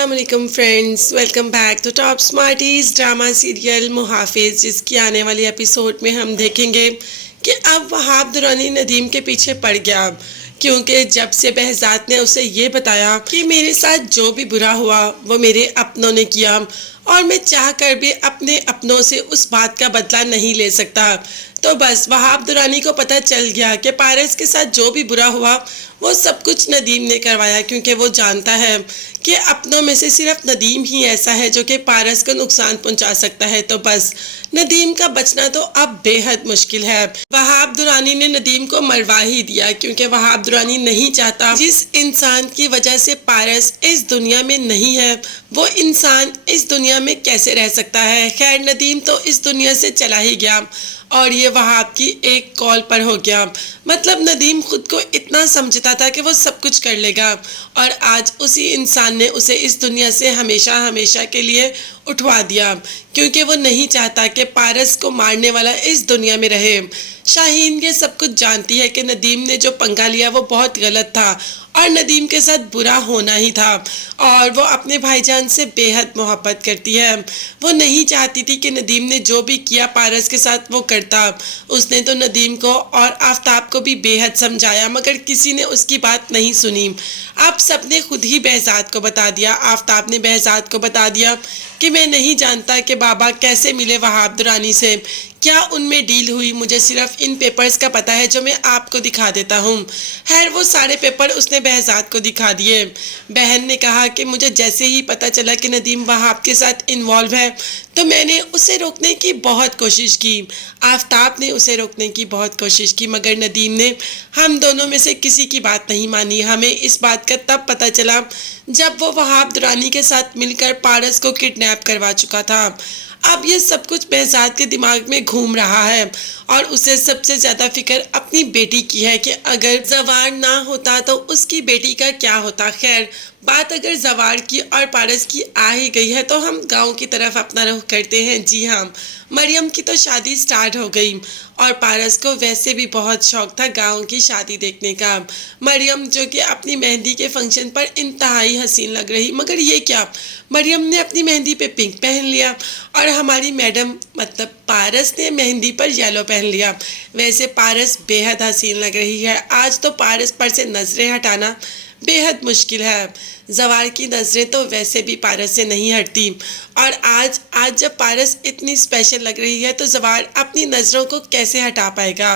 अस्सलाम वालेकुम friends, welcome back to top smarties drama serial Muhafiz, जिसकी आने वाली एपिसोड में हम देखेंगे कि अब वहाब दुरानी नदीम के पीछे पड़ गया, क्योंकि जब से बहजात ने उसे ये बताया कि मेरे साथ जो भी बुरा हुआ वो मेरे अपनों ने किया और मैं चाह कर भी अपने अपनों से उस बात का बदला नहीं ले सकता। तो बस वहाब दुरानी को पता चल गया कि पारस के साथ जो भी बुरा हुआ वो सब कुछ नदीम ने करवाया, क्योंकि वो जानता है कि अपनों में से सिर्फ नदीम ही ऐसा है जो कि पारस को नुकसान पहुंचा सकता है। तो बस नदीम का बचना तो अब बेहद मुश्किल है। वहाब दुरानी ने नदीम को मरवा ही दिया, क्योंकि वहाब दुरानी नहीं चाहता जिस इंसान की वजह से पारस इस दुनिया में नहीं है वो इंसान इस दुनिया में कैसे रह सकता है। खैर, नदीम तो इस दुनिया से चला ही गया और ये वहाब की एक कॉल पर हो गया। मतलब नदीम खुद को इतना समझता था कि वो सब कुछ कर लेगा और आज उसी इंसान ने उसे इस दुनिया से हमेशा हमेशा के लिए उठवा दिया, क्योंकि वो नहीं चाहता कि पारस को मारने वाला इस दुनिया में रहे। शाहीन ये सब कुछ जानती है कि नदीम ने जो पंगा लिया वो बहुत गलत था और नदीम के साथ बुरा होना ही था, और वो अपने भाईजान से बेहद मोहब्बत करती है। वो नहीं चाहती थी कि नदीम ने जो भी किया पारस के साथ वो करता। उसने तो नदीम को और आफ्ताब को भी बेहद समझाया, मगर किसी ने उसकी बात नहीं सुनी। अब सबने खुद ही बहजात को बता दिया। आफ्ताब ने बहजात को बता दिया कि मैं नहीं जानता कि बाबा कैसे मिले वहाब दुरानी से, क्या उनमें डील हुई, मुझे सिर्फ इन पेपर्स का पता है जो मैं आपको दिखा देता हूँ। खैर, वो सारे पेपर उसने बहजात को दिखा दिए। बहन ने कहा कि मुझे जैसे ही पता चला कि नदीम वहाब के साथ इन्वॉल्व है तो मैंने उसे रोकने की बहुत कोशिश की। आफ्ताब ने उसे रोकने की बहुत कोशिश की, मगर नदीम ने हम दोनों में से किसी की बात नहीं मानी। हमें इस बात का तब पता चला जब वो वहाब दुरानी के साथ मिलकर पारस को किडनैप करवा चुका था। अब ये सब कुछ बहजात के दिमाग में घूम रहा है और उसे सबसे ज़्यादा फिक्र अपनी बेटी की है कि अगर जवार ना होता तो उसकी बेटी का क्या होता। खैर, बात अगर जवार की और पारस की आ ही गई है तो हम गांव की तरफ अपना रुख करते हैं। जी हाँ, मरियम की तो शादी स्टार्ट हो गई और पारस को वैसे भी बहुत शौक था गांव की शादी देखने का। मरियम जो कि अपनी मेहंदी के फंक्शन पर इंतहाई हसीन लग रही, मगर ये क्या, मरियम ने अपनी मेहंदी पे पिंक पहन लिया और हमारी मैडम मतलब पारस ने मेहंदी पर येलो पहन लिया। वैसे पारस बेहद हसीन लग रही है। आज तो पारस पर से नजरें हटाना बेहद मुश्किल है। जवार की नज़रें तो वैसे भी पारस से नहीं हटती, और आज जब पारस इतनी स्पेशल लग रही है तो जवार अपनी नज़रों को कैसे हटा पाएगा।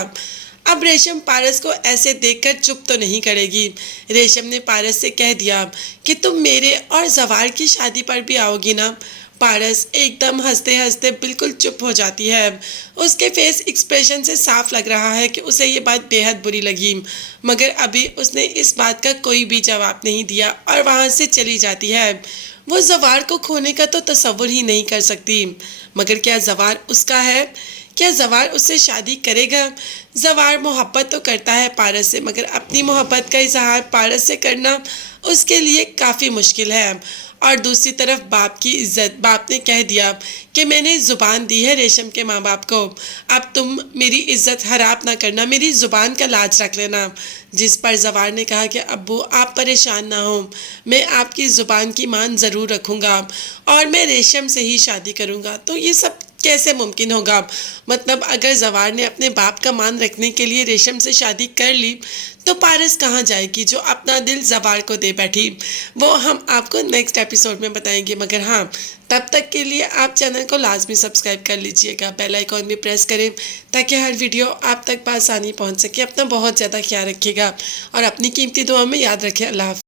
अब रेशम पारस को ऐसे देखकर चुप तो नहीं करेगी। रेशम ने पारस से कह दिया कि तुम मेरे और जवार की शादी पर भी आओगी ना। पारस एकदम हंसते हंसते बिल्कुल चुप हो जाती है। उसके फेस एक्सप्रेशन से साफ लग रहा है कि उसे ये बात बेहद बुरी लगी, मगर अभी उसने इस बात का कोई भी जवाब नहीं दिया और वहाँ से चली जाती है। वो जवार को खोने का तो तसव्वुर ही नहीं कर सकती, मगर क्या जवार उसका है? क्या जवार उससे शादी करेगा? जवार मोहब्बत तो करता है पारस से, मगर अपनी मोहब्बत का इजहार पारस से करना उसके लिए काफ़ी मुश्किल है। और दूसरी तरफ बाप की इज्जत, बाप ने कह दिया कि मैंने ज़ुबान दी है रेशम के माँ बाप को, अब तुम मेरी इज्जत हराब ना करना, मेरी ज़ुबान का लाज रख लेना। जिस पर जवार ने कहा कि अब्बू आप परेशान ना हो, मैं आपकी ज़ुबान की मान ज़रूर रखूँगा और मैं रेशम से ही शादी करूँगा। तो ये सब कैसे मुमकिन होगा? मतलब अगर जवार ने अपने बाप का मान रखने के लिए रेशम से शादी कर ली तो पारस कहाँ जाएगी जो अपना दिल जवार को दे बैठी? वो हम आपको नेक्स्ट एपिसोड में बताएंगे, मगर हाँ, तब तक के लिए आप चैनल को लाजमी सब्सक्राइब कर लीजिएगा, बेल आइकॉन भी प्रेस करें ताकि हर वीडियो आप तक बआसानी पहुँच सके। अपना बहुत ज़्यादा ख्याल रखिएगा और अपनी कीमती दुआ में याद रखें। अल्लाह हाफ़िज़।